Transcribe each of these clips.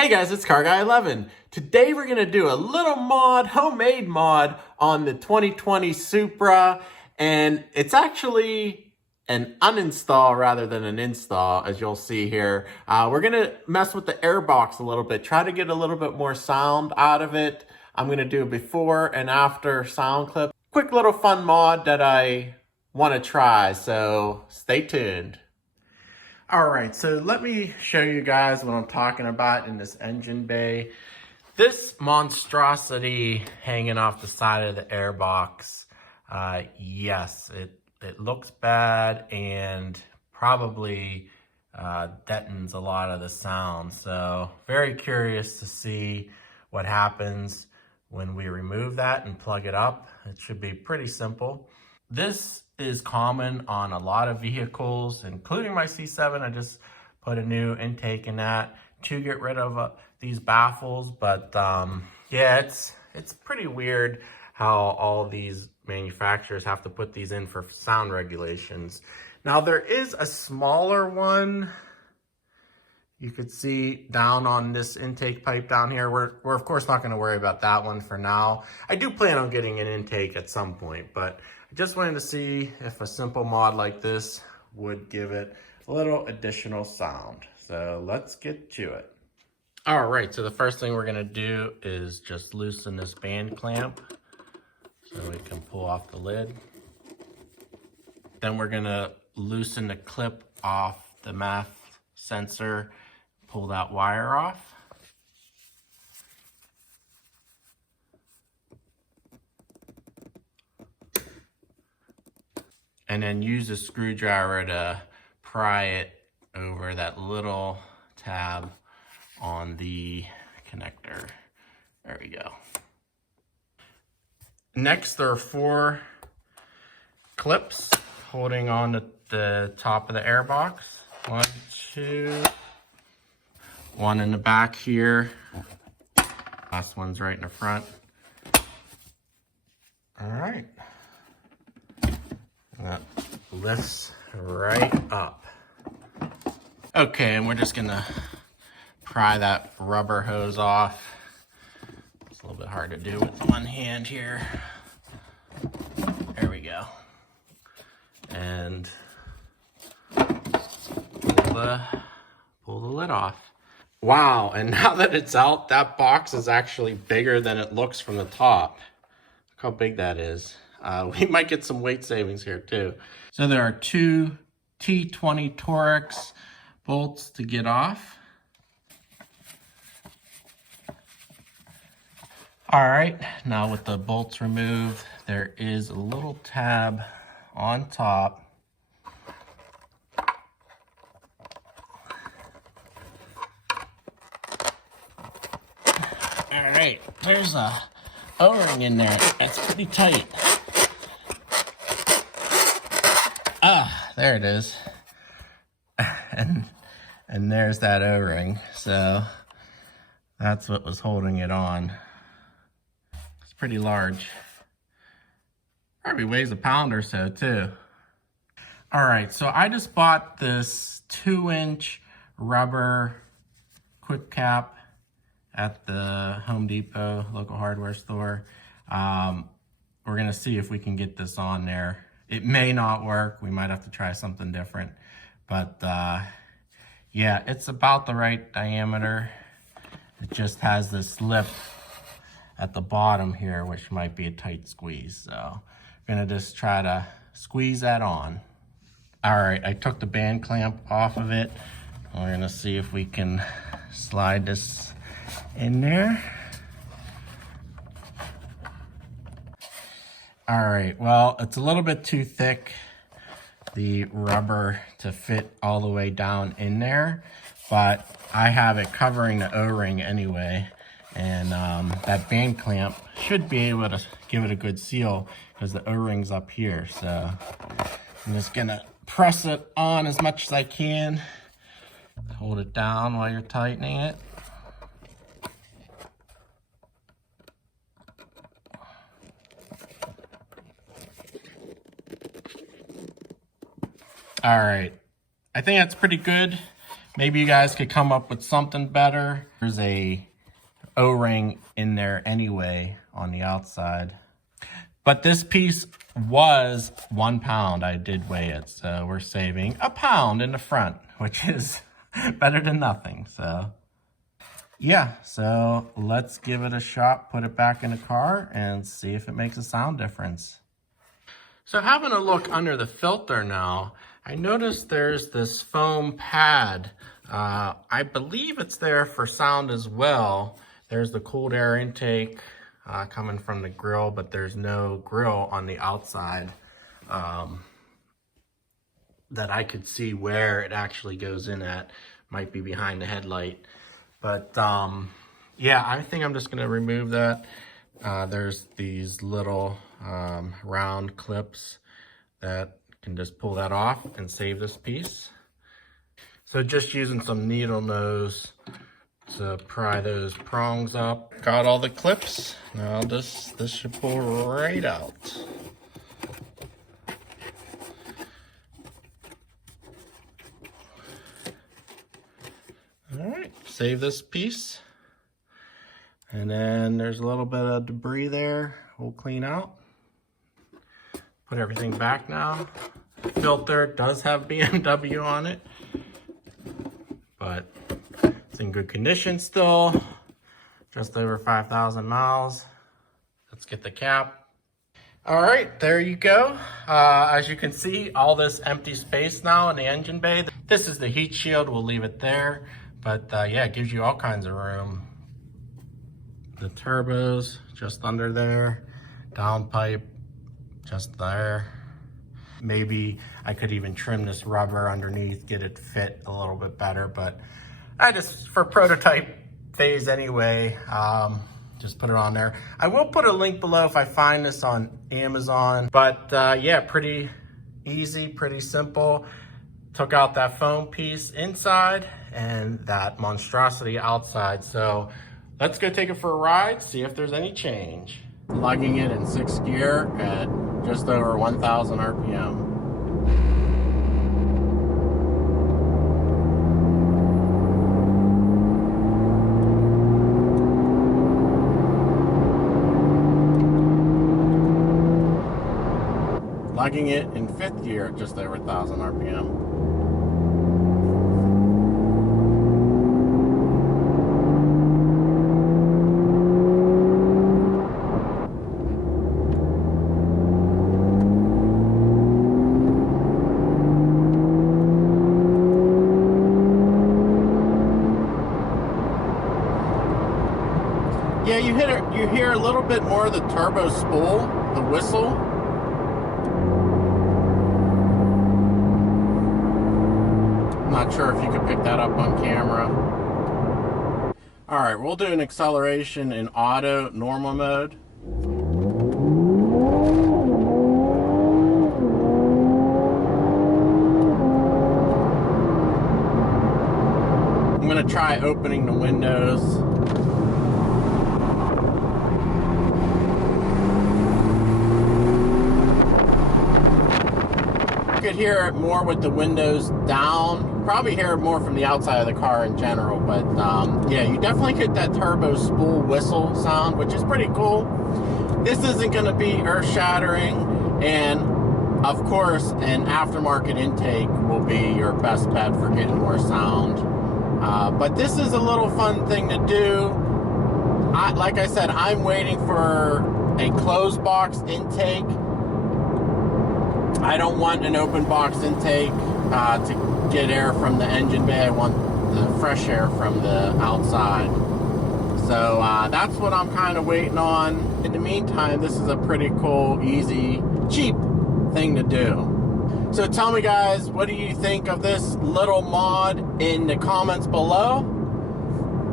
Hey guys, it's Car Guy 11. Today we're going to do a little mod, homemade mod on the 2020 Supra, and it's actually an uninstall rather than an install, as you'll see here. We're going to mess with the Airbox a little bit, try to get a little bit more sound out of it. I'm going to do a before and after sound clip. Quick little fun mod that I want to try, so stay tuned. All right, so let me show you guys what I'm talking about in this engine bay. This monstrosity hanging off the side of the Airbox, yes, it looks bad and probably deadens a lot of the sound. So very curious to see what happens when we remove that and plug it up. It should be pretty simple. This is common on a lot of vehicles, including my C7. I just put a new intake in that to get rid of these baffles. But yeah, it's pretty weird how all these manufacturers have to put these in for sound regulations. Now there is a smaller one. You could see down on this intake pipe down here. We're of course not going to worry about that one for now. I do plan on getting an intake at some point, but I just wanted to see if a simple mod like this would give it a little additional sound. So let's get to it. All right, so the first thing we're going to do is just loosen this band clamp so we can pull off the lid. Then we're going to loosen the clip off the MAF sensor, pull that wire off. And then use a screwdriver to pry it over that little tab on the connector. There we go. Next, there are 4 clips holding on to the top of the Airbox. 1, 2, 1 in the back here. Last one's right in the front. All right. That lifts right up. Okay, and we're just gonna pry that rubber hose off. It's a little bit hard to do with one hand here. There we go. And pull the lid off. Wow, and now that it's out, that box is actually bigger than it looks from the top. Look how big that is. We might get some weight savings here too. So there are 2 T20 Torx bolts to get off. All right, now with the bolts removed, there is a little tab on top. All right, there's a O-ring in there. That's pretty tight. Ah, there it is. And there's that O-ring. So that's what was holding it on. It's pretty large. Probably weighs a pound or so too. All right, so I just bought this 2-inch rubber quick cap at the Home Depot local hardware store. We're gonna see if we can get this on there. It may not work. We might have to try something different. But yeah, it's about the right diameter. It just has this lip at the bottom here, which might be a tight squeeze. So I'm gonna just try to squeeze that on. All right, I took the band clamp off of it. We're gonna see if we can slide this in there. All right, well, it's a little bit too thick, the rubber, to fit all the way down in there, but I have it covering the O-ring anyway, and that band clamp should be able to give it a good seal because the O-ring's up here. So I'm just gonna press it on as much as I can. Hold it down while you're tightening it. All right, I think that's pretty good. Maybe you guys could come up with something better. There's a O-ring in there anyway on the outside. But this piece was 1 pound. I did weigh it, so we're saving a pound in the front, which is better than nothing. So yeah, so let's give it a shot, put it back in the car and see if it makes a sound difference. So having a look under the filter now, I noticed there's this foam pad. I believe it's there for sound as well. There's the cooled air intake coming from the grill, but there's no grill on the outside that I could see where it actually goes in at. Might be behind the headlight. But yeah, I think I'm just gonna remove that. There's these little round clips that can just pull that off and save this piece. So just using some needle nose to pry those prongs up. Got all the clips. Now this should pull right out. All right, save this piece. And then there's a little bit of debris there we'll clean out. Put everything back now. The filter does have BMW on it, but it's in good condition still. Just over 5,000 miles. Let's get the cap. All right, there you go. As you can see, all this empty space now in the engine bay. This is the heat shield, we'll leave it there. But yeah, it gives you all kinds of room. The turbos just under there, downpipe just there. Maybe I could even trim this rubber underneath, get it fit a little bit better, but I just, for prototype phase anyway, just put it on there. I will put a link below if I find this on Amazon, but yeah, pretty easy, pretty simple. Took out that foam piece inside and that monstrosity outside. So let's go take it for a ride, see if there's any change. Lugging it in 6th gear at just over 1,000 RPM. Lugging it in 5th gear at just over 1,000 RPM. Yeah, you hear a little bit more of the turbo spool, the whistle. I'm not sure if you could pick that up on camera. All right, we'll do an acceleration in auto normal mode. I'm gonna try opening the windows. You could hear it more with the windows down. Probably hear it more from the outside of the car in general, but yeah, you definitely get that turbo spool whistle sound, which is pretty cool. This isn't going to be earth-shattering, and of course, an aftermarket intake will be your best bet for getting more sound. But this is a little fun thing to do. Like I said, I'm waiting for a closed box intake. I don't want an open box intake to get air from the engine bay. I want the fresh air from the outside. So that's what I'm kind of waiting on. In the meantime, this is a pretty cool, easy, cheap thing to do. So tell me guys, what do you think of this little mod in the comments below?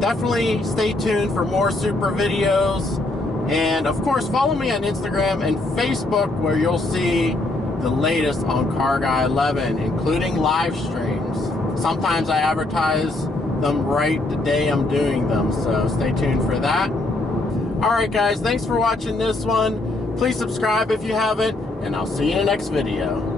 Definitely stay tuned for more Supra videos. And of course, follow me on Instagram and Facebook, where you'll see the latest on Car Guy 11, including live streams. Sometimes I advertise them right the day I'm doing them, so stay tuned for that. Alright guys, thanks for watching this one. Please subscribe if you haven't, and I'll see you in the next video.